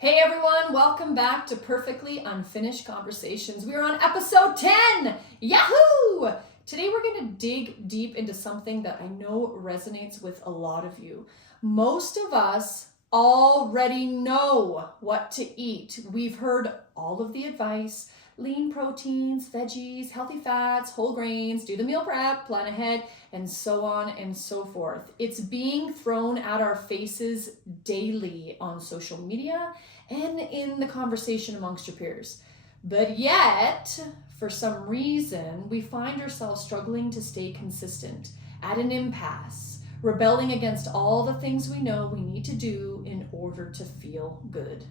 Hey everyone, welcome back to Perfectly Unfinished Conversations. We are on episode 10! Yahoo! Today we're going to dig deep into something that I know resonates with a lot of you. Most of us already know what to eat. We've heard all of the advice: lean proteins, veggies, healthy fats, whole grains, do the meal prep, plan ahead, and so on and so forth. It's being thrown at our faces daily on social media and in the conversation amongst your peers. But yet, for some reason, we find ourselves struggling to stay consistent, at an impasse, rebelling against all the things we know we need to do in order to feel good.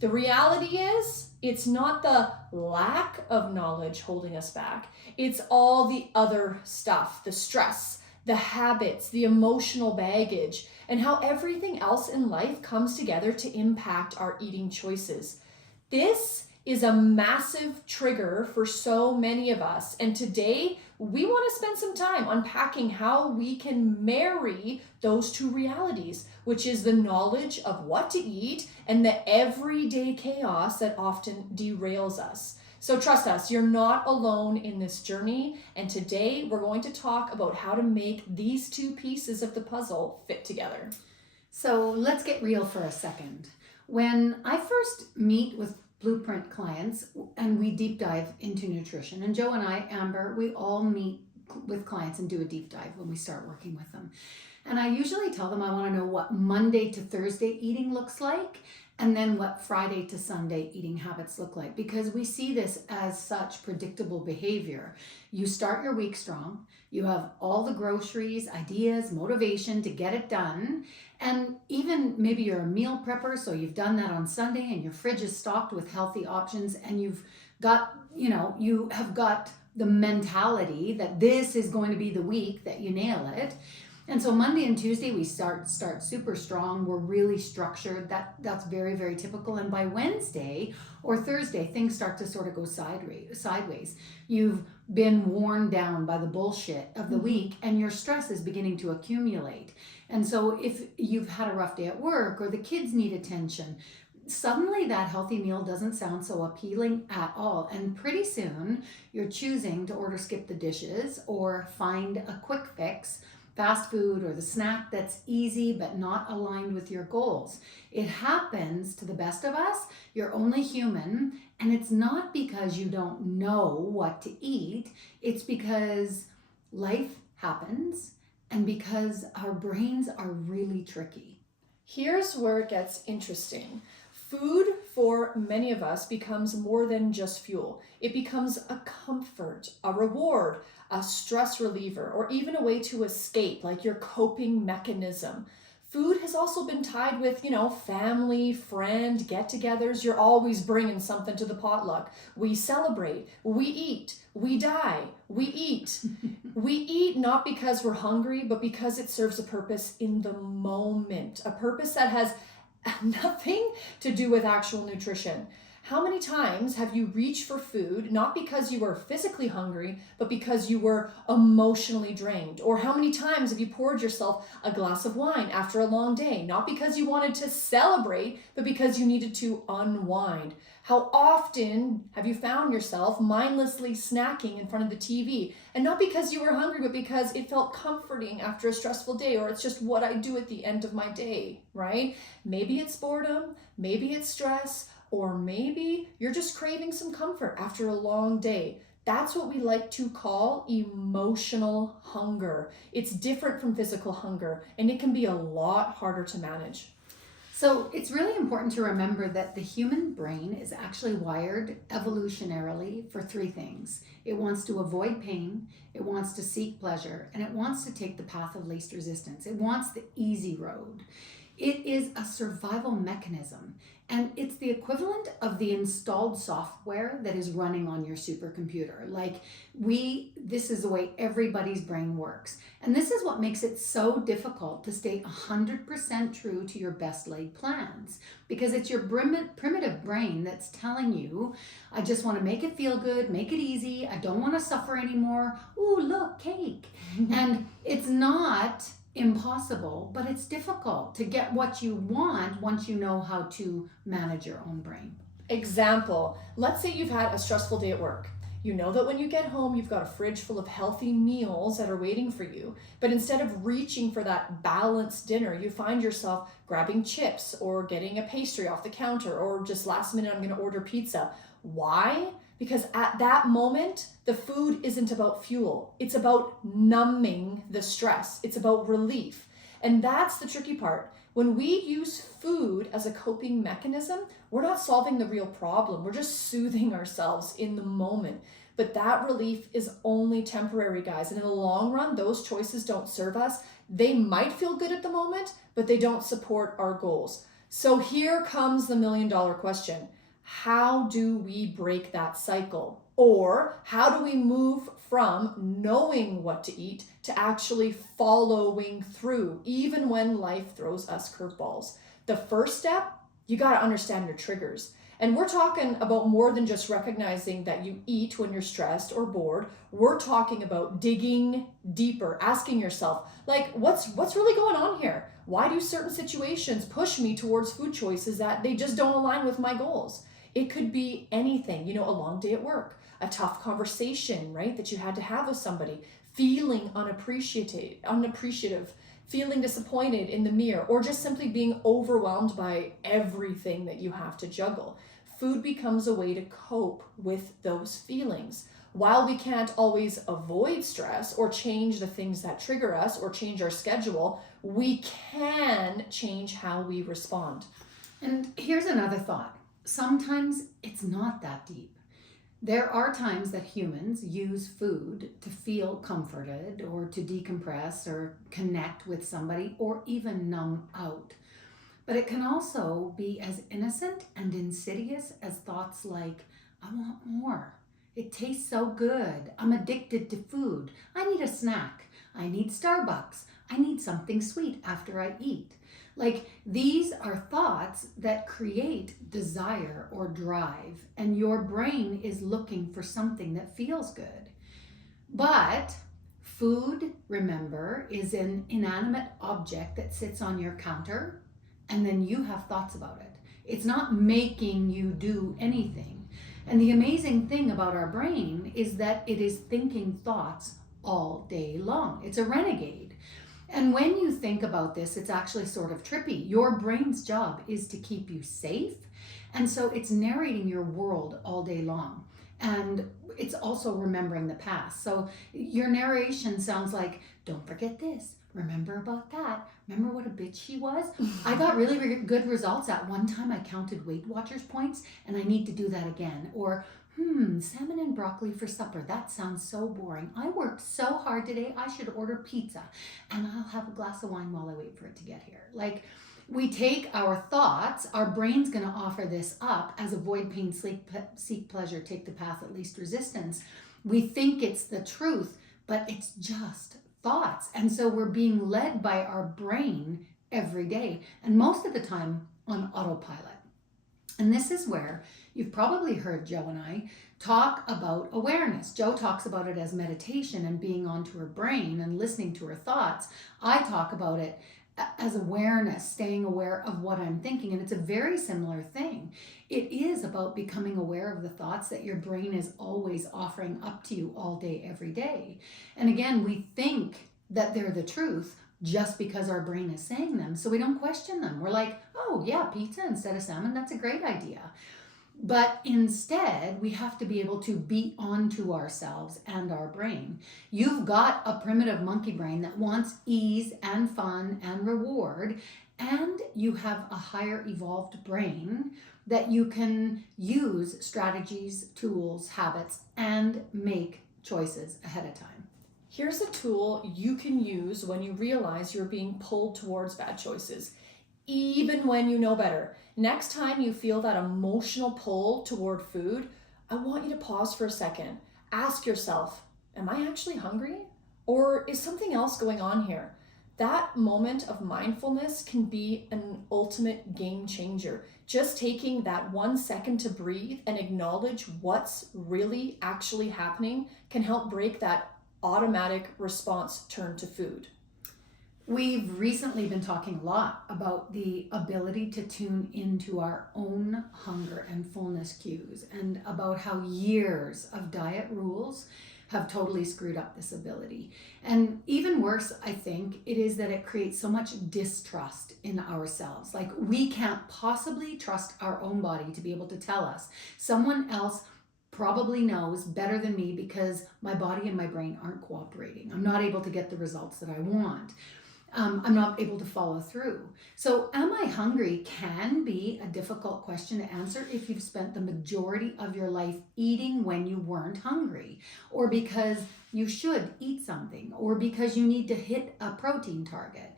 The reality is, it's not the lack of knowledge holding us back. It's all the other stuff, the stress, the habits, the emotional baggage, and how everything else in life comes together to impact our eating choices. This is a massive trigger for so many of us, and today we want to spend some time unpacking how we can marry those two realities, which is the knowledge of what to eat and the everyday chaos that often derails us. So trust us, you're not alone in this journey, and today we're going to talk about how to make these two pieces of the puzzle fit together. So let's get real for a second. When I first meet with Blueprint clients and we deep dive into nutrition, and Joe and I, Amber, we all meet with clients and do a deep dive when we start working with them. And I usually tell them I want to know what Monday to Thursday eating looks like, and then what Friday to Sunday eating habits look like, because we see this as such predictable behavior. You start your week strong, you have all the groceries, ideas, motivation to get it done, and even maybe you're a meal prepper, so you've done that on Sunday and your fridge is stocked with healthy options, and you have got the mentality that this is going to be the week that you nail it. And so Monday and Tuesday we start super strong. We're really structured. That's very, very typical. And by Wednesday or Thursday, things start to sort of go sideways. You've been worn down by the bullshit of the week, and your stress is beginning to accumulate. And so if you've had a rough day at work or the kids need attention, suddenly that healthy meal doesn't sound so appealing at all. And pretty soon you're choosing to skip the dishes or find a quick fix, fast food, or the snack that's easy but not aligned with your goals. It happens to the best of us. You're only human, and it's not because you don't know what to eat. It's because life happens and because our brains are really tricky. Here's where it gets interesting. Food for many of us becomes more than just fuel. It becomes a comfort, a reward, a stress reliever, or even a way to escape, like your coping mechanism. Food has also been tied with, family, friend, get-togethers. You're always bringing something to the potluck. We celebrate, we eat, we die, we eat. We eat not because we're hungry, but because it serves a purpose in the moment, a purpose that has nothing to do with actual nutrition. How many times have you reached for food, not because you were physically hungry, but because you were emotionally drained? Or how many times have you poured yourself a glass of wine after a long day, not because you wanted to celebrate, but because you needed to unwind? How often have you found yourself mindlessly snacking in front of the TV? And not because you were hungry, but because it felt comforting after a stressful day, or it's just what I do at the end of my day, right? Maybe it's boredom, maybe it's stress, or maybe you're just craving some comfort after a long day. That's what we like to call emotional hunger. It's different from physical hunger, and it can be a lot harder to manage. So it's really important to remember that the human brain is actually wired evolutionarily for three things. It wants to avoid pain, it wants to seek pleasure, and it wants to take the path of least resistance. It wants the easy road. It is a survival mechanism, and it's the equivalent of the installed software that is running on your supercomputer. This is the way everybody's brain works. And this is what makes it so difficult to stay 100% true to your best laid plans, because it's your primitive brain that's telling you, I just want to make it feel good, make it easy, I don't want to suffer anymore. Ooh, look, cake. And it's not impossible, but it's difficult to get what you want once you know how to manage your own brain. Example, let's say you've had a stressful day at work. You know that when you get home, you've got a fridge full of healthy meals that are waiting for you. But instead of reaching for that balanced dinner, you find yourself grabbing chips or getting a pastry off the counter, or just last minute, I'm going to order pizza. Why? Because at that moment, the food isn't about fuel. It's about numbing the stress. It's about relief. And that's the tricky part. When we use food as a coping mechanism, we're not solving the real problem. We're just soothing ourselves in the moment. But that relief is only temporary, guys. And in the long run, those choices don't serve us. They might feel good at the moment, but they don't support our goals. So here comes the $1 million question. How do we break that cycle? Or how do we move from knowing what to eat to actually following through, even when life throws us curveballs? The first step, you got to understand your triggers. And we're talking about more than just recognizing that you eat when you're stressed or bored. We're talking about digging deeper, asking yourself, like, what's really going on here? Why do certain situations push me towards food choices that they just don't align with my goals? It could be anything, a long day at work, a tough conversation, right, that you had to have with somebody, feeling unappreciative, feeling disappointed in the mirror, or just simply being overwhelmed by everything that you have to juggle. Food becomes a way to cope with those feelings. While we can't always avoid stress or change the things that trigger us or change our schedule, we can change how we respond. And here's another thought. Sometimes it's not that deep. There are times that humans use food to feel comforted or to decompress or connect with somebody or even numb out. But it can also be as innocent and insidious as thoughts like, I want more. It tastes so good. I'm addicted to food. I need a snack. I need Starbucks. I need something sweet after I eat. Like, these are thoughts that create desire or drive, and your brain is looking for something that feels good. But food, remember, is an inanimate object that sits on your counter, and then you have thoughts about it. It's not making you do anything. And the amazing thing about our brain is that it is thinking thoughts all day long. It's a renegade. And when you think about this, it's actually sort of trippy. Your brain's job is to keep you safe. And so it's narrating your world all day long. And it's also remembering the past. So your narration sounds like, don't forget this. Remember about that. Remember what a bitch she was? I got really good results at one time. I counted Weight Watchers points and I need to do that again. Or, salmon and broccoli for supper. That sounds so boring. I worked so hard today. I should order pizza and I'll have a glass of wine while I wait for it to get here. Like, we take our thoughts, our brain's going to offer this up as avoid pain, seek pleasure, take the path of least resistance. We think it's the truth, but it's just thoughts. And so we're being led by our brain every day, and most of the time on autopilot. And this is where you've probably heard Joe and I talk about awareness. Joe talks about it as meditation and being onto her brain and listening to her thoughts. I talk about it as awareness, staying aware of what I'm thinking. And it's a very similar thing. It is about becoming aware of the thoughts that your brain is always offering up to you all day, every day. And again, we think that they're the truth just because our brain is saying them. So we don't question them. We're like, oh yeah, pizza instead of salmon, that's a great idea. But instead, we have to be able to be onto ourselves and our brain. You've got a primitive monkey brain that wants ease and fun and reward, and you have a higher evolved brain that you can use strategies, tools, habits, and make choices ahead of time. Here's a tool you can use when you realize you're being pulled towards bad choices, even when you know better. Next time you feel that emotional pull toward food, I want you to pause for a second. Ask yourself, am I actually hungry? Or is something else going on here? That moment of mindfulness can be an ultimate game changer. Just taking that 1 second to breathe and acknowledge what's really actually happening can help break that automatic response turn to food. We've recently been talking a lot about the ability to tune into our own hunger and fullness cues, and about how years of diet rules have totally screwed up this ability. And even worse, I think, it is that it creates so much distrust in ourselves. Like, we can't possibly trust our own body to be able to tell us someone else probably knows better than me, because my body and my brain aren't cooperating. I'm not able to get the results that I want. I'm not able to follow through. So, am I hungry can be a difficult question to answer if you've spent the majority of your life eating when you weren't hungry, or because you should eat something, or because you need to hit a protein target.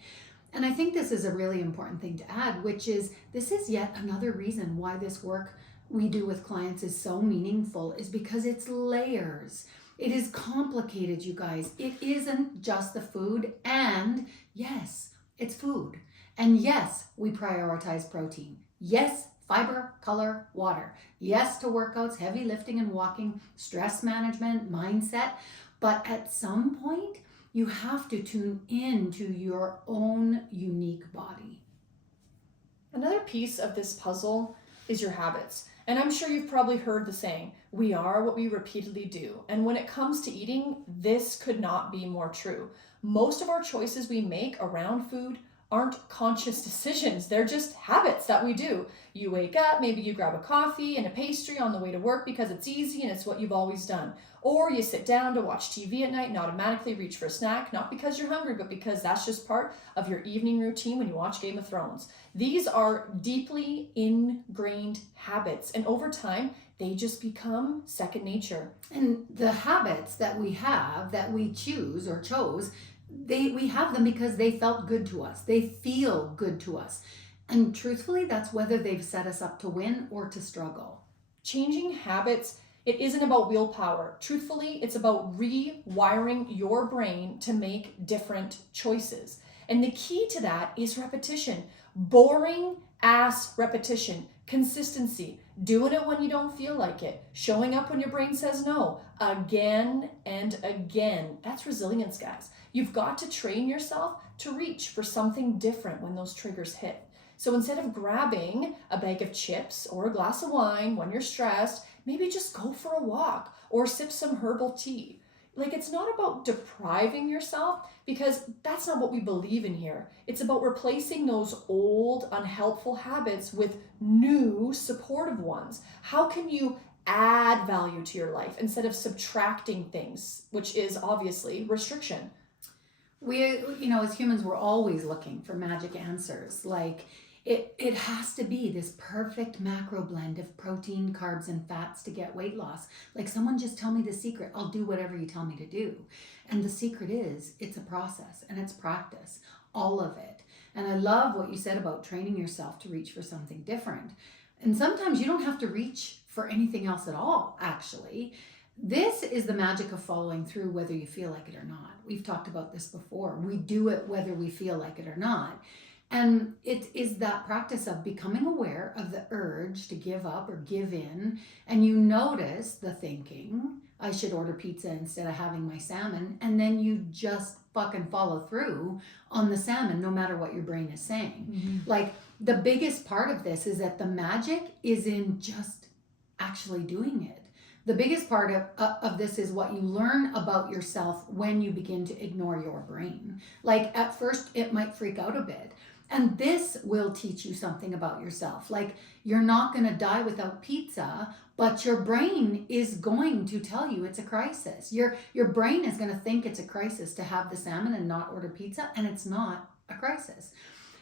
And I think this is a really important thing to add, which is this is yet another reason why this work we do with clients is so meaningful, is because it's layers. It is complicated, you guys. It isn't just the food. And yes, it's food. And yes, we prioritize protein. Yes, fiber, color, water. Yes to workouts, heavy lifting and walking, stress management, mindset. But at some point, you have to tune into your own unique body. Another piece of this puzzle is your habits. And I'm sure you've probably heard the saying, we are what we repeatedly do. And when it comes to eating, this could not be more true. Most of our choices we make around food aren't conscious decisions. They're just habits that we do. You wake up, maybe you grab a coffee and a pastry on the way to work because it's easy and it's what you've always done. Or you sit down to watch TV at night and automatically reach for a snack, not because you're hungry, but because that's just part of your evening routine when you watch Game of Thrones. These are deeply ingrained habits, and over time, they just become second nature. And the habits that we have, that we choose or chose, we have them because they felt good to us. They feel good to us. And truthfully, that's whether they've set us up to win or to struggle. Changing habits, it isn't about willpower. Truthfully, it's about rewiring your brain to make different choices. And the key to that is repetition. Boring ass repetition. Consistency. Doing it when you don't feel like it. Showing up when your brain says no. Again and again. That's resilience, guys. You've got to train yourself to reach for something different when those triggers hit. So instead of grabbing a bag of chips or a glass of wine when you're stressed, maybe just go for a walk or sip some herbal tea. Like, it's not about depriving yourself, because that's not what we believe in here. It's about replacing those old unhelpful habits with new supportive ones. How can you add value to your life instead of subtracting things, which is obviously restriction? We, as humans, we're always looking for magic answers. Like, it has to be this perfect macro blend of protein, carbs, and fats to get weight loss. Like, someone just tell me the secret. I'll do whatever you tell me to do. And the secret is, it's a process and it's practice, all of it. And I love what you said about training yourself to reach for something different. And sometimes you don't have to reach for anything else at all, actually. This is the magic of following through, whether you feel like it or not. We've talked about this before. We do it whether we feel like it or not. And it is that practice of becoming aware of the urge to give up or give in. And you notice the thinking, I should order pizza instead of having my salmon. And then you just fucking follow through on the salmon, no matter what your brain is saying. Mm-hmm. Like, the biggest part of this is that the magic is in just actually doing it. The biggest part of this is what you learn about yourself when you begin to ignore your brain. Like, at first, it might freak out a bit. And this will teach you something about yourself. Like, you're not going to die without pizza, but your brain is going to tell you it's a crisis. Your brain is going to think it's a crisis to have the salmon and not order pizza, and it's not a crisis.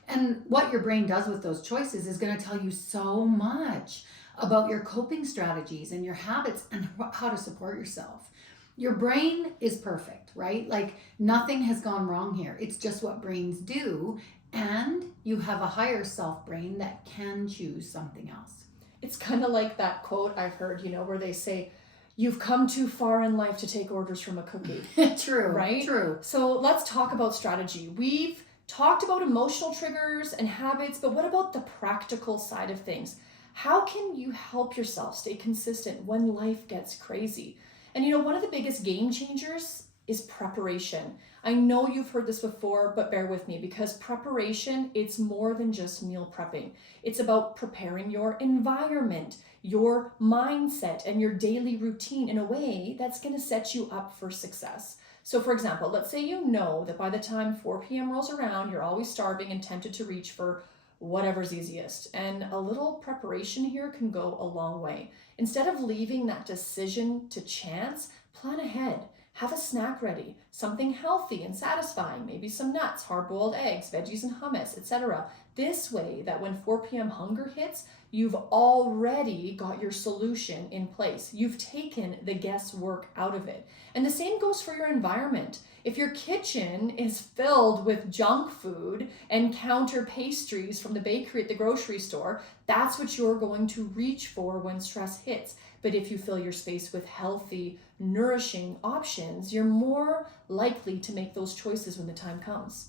And what your brain does with those choices is going to tell you so much about your coping strategies and your habits and how to support yourself. Your brain is perfect, right? Like, nothing has gone wrong here. It's just what brains do. And you have a higher self brain that can choose something else. It's kind of like that quote I've heard, where they say, you've come too far in life to take orders from a cookie. True. Right? True. So let's talk about strategy. We've talked about emotional triggers and habits, but what about the practical side of things? How can you help yourself stay consistent when life gets crazy? And one of the biggest game changers is preparation. I know you've heard this before, but bear with me because preparation, it's more than just meal prepping. It's about preparing your environment, your mindset, and your daily routine in a way that's going to set you up for success. So for example, let's say you know that by the time 4 p.m. rolls around, you're always starving and tempted to reach for whatever's easiest. And a little preparation here can go a long way. Instead of leaving that decision to chance, plan ahead. Have a snack ready, something healthy and satisfying, maybe some nuts, hard-boiled eggs, veggies and hummus, etc. This way that when 4 p.m. hunger hits, you've already got your solution in place. You've taken the guesswork out of it. And the same goes for your environment. If your kitchen is filled with junk food and counter pastries from the bakery at the grocery store, that's what you're going to reach for when stress hits. But if you fill your space with healthy, nourishing options, you're more likely to make those choices when the time comes.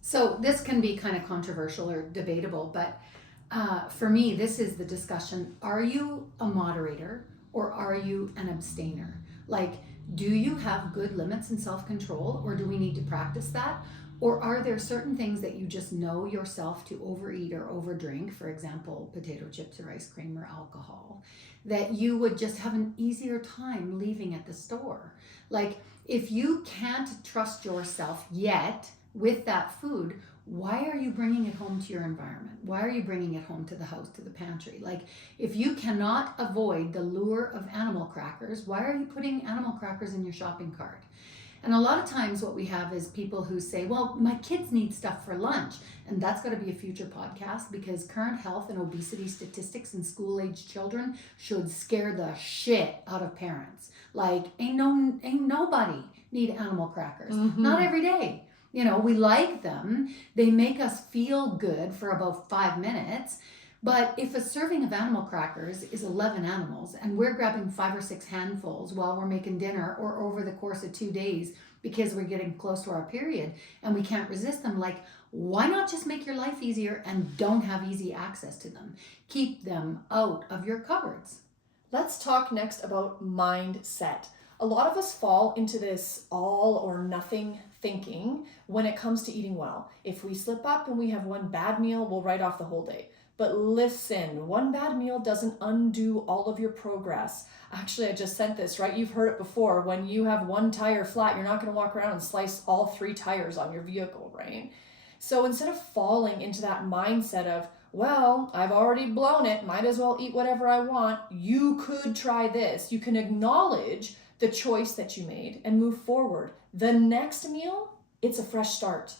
So this can be kind of controversial or debatable, but for me, this is the discussion. Are you a moderator or are you an abstainer? Like, do you have good limits and self-control, or do we need to practice that? Or are there certain things that you just know yourself to overeat or overdrink, for example, potato chips or ice cream or alcohol, that you would just have an easier time leaving at the store? Like, if you can't trust yourself yet with that food, why are you bringing it home to your environment? Why are you bringing it home to the house, to the pantry? Like, if you cannot avoid the lure of animal crackers, why are you putting animal crackers in your shopping cart? And a lot of times what we have is people who say, well, my kids need stuff for lunch. And that's got to be a future podcast, because current health and obesity statistics in school-age children should scare the shit out of parents. Like, ain't nobody need animal crackers. Not every day. You know, we like them. They make us feel good for about 5 minutes. But if a serving of animal crackers is 11 animals and we're grabbing 5 or 6 handfuls while we're making dinner or over the course of 2 days because we're getting close to our period and we can't resist them, like, why not just make your life easier and don't have easy access to them? Keep them out of your cupboards. Let's talk next about mindset. A lot of us fall into this all or nothing thinking when it comes to eating well. If we slip up and we have one bad meal, we'll write off the whole day. But listen, one bad meal doesn't undo all of your progress. Actually, I just sent this, right? You've heard it before. When you have one tire flat, you're not going to walk around and slice all 3 tires on your vehicle, right? So instead of falling into that mindset of, well, I've already blown it, might as well eat whatever I want, you could try this. You can acknowledge the choice that you made and move forward. The next meal, it's a fresh start.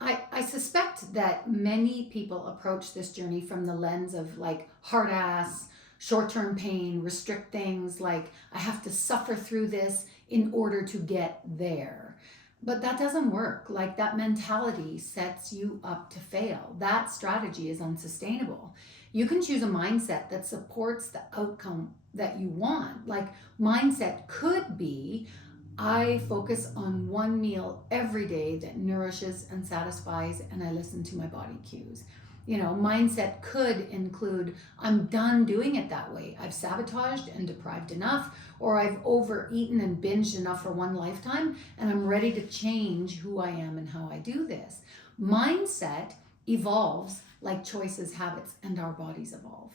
I suspect that many people approach this journey from the lens of like hard ass, short-term pain, restrict things, like I have to suffer through this in order to get there. But that doesn't work. Like, that mentality sets you up to fail. That strategy is unsustainable. You can choose a mindset that supports the outcome that you want. Like, mindset could be, I focus on one meal every day that nourishes and satisfies, and I listen to my body cues. You know, mindset could include, I'm done doing it that way. I've sabotaged and deprived enough, or I've overeaten and binged enough for one lifetime, and I'm ready to change who I am and how I do this. Mindset evolves like choices, habits, and our bodies evolve.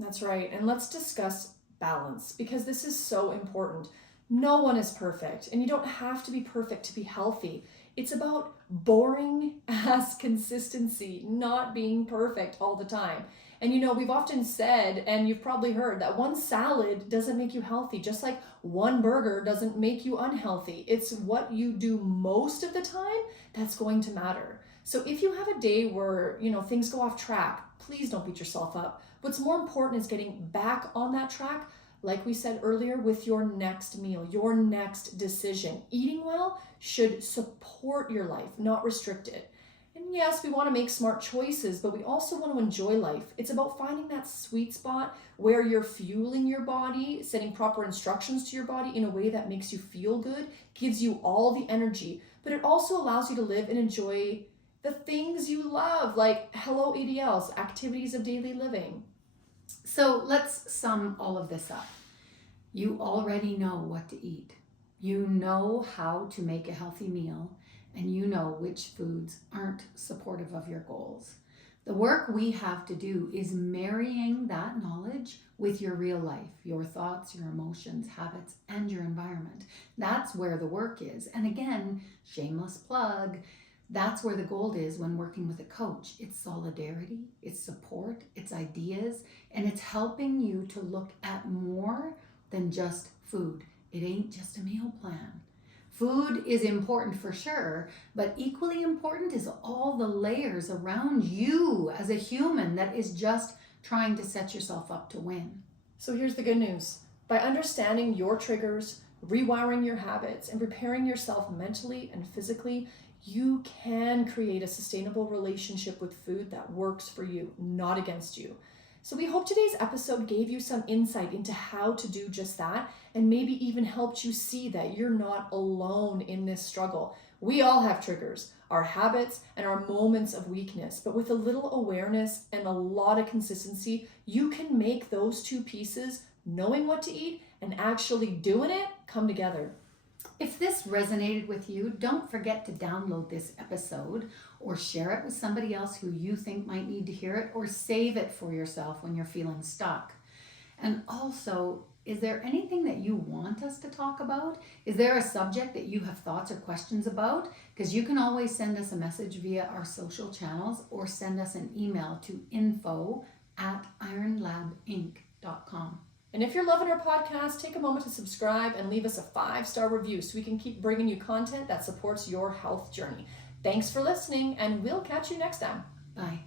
That's right. And let's discuss balance, because this is so important. No one is perfect, and you don't have to be perfect to be healthy. It's about boring ass consistency, not being perfect all the time. And you know, we've often said, and you've probably heard, that one salad doesn't make you healthy, just like one burger doesn't make you unhealthy. It's what you do most of the time that's going to matter. So if you have a day where, you know, things go off track, please don't beat yourself up. What's more important is getting back on that track, like we said earlier, with your next meal, your next decision. Eating well should support your life, not restrict it. And yes, we want to make smart choices, but we also want to enjoy life. It's about finding that sweet spot where you're fueling your body, setting proper instructions to your body in a way that makes you feel good, gives you all the energy, but it also allows you to live and enjoy the things you love, like hello ADLs, activities of daily living. So let's sum all of this up. You already know what to eat. You know how to make a healthy meal, and you know which foods aren't supportive of your goals. The work we have to do is marrying that knowledge with your real life, your thoughts, your emotions, habits, and your environment. That's where the work is. And again, shameless plug, that's where the gold is when working with a coach. It's solidarity, it's support, it's ideas, and it's helping you to look at more than just food. It ain't just a meal plan. Food is important for sure, but equally important is all the layers around you as a human that is just trying to set yourself up to win. So here's the good news. By understanding your triggers, rewiring your habits, and preparing yourself mentally and physically, you can create a sustainable relationship with food that works for you, not against you. So we hope today's episode gave you some insight into how to do just that, and maybe even helped you see that you're not alone in this struggle. We all have triggers, our habits, and our moments of weakness, but with a little awareness and a lot of consistency, you can make those two pieces, knowing what to eat and actually doing it, come together. If this resonated with you, don't forget to download this episode or share it with somebody else who you think might need to hear it, or save it for yourself when you're feeling stuck. And also, is there anything that you want us to talk about? Is there a subject that you have thoughts or questions about? Because you can always send us a message via our social channels or send us an email to info@ironlabinc.com. And if you're loving our podcast, take a moment to subscribe and leave us a 5-star review so we can keep bringing you content that supports your health journey. Thanks for listening, and we'll catch you next time. Bye.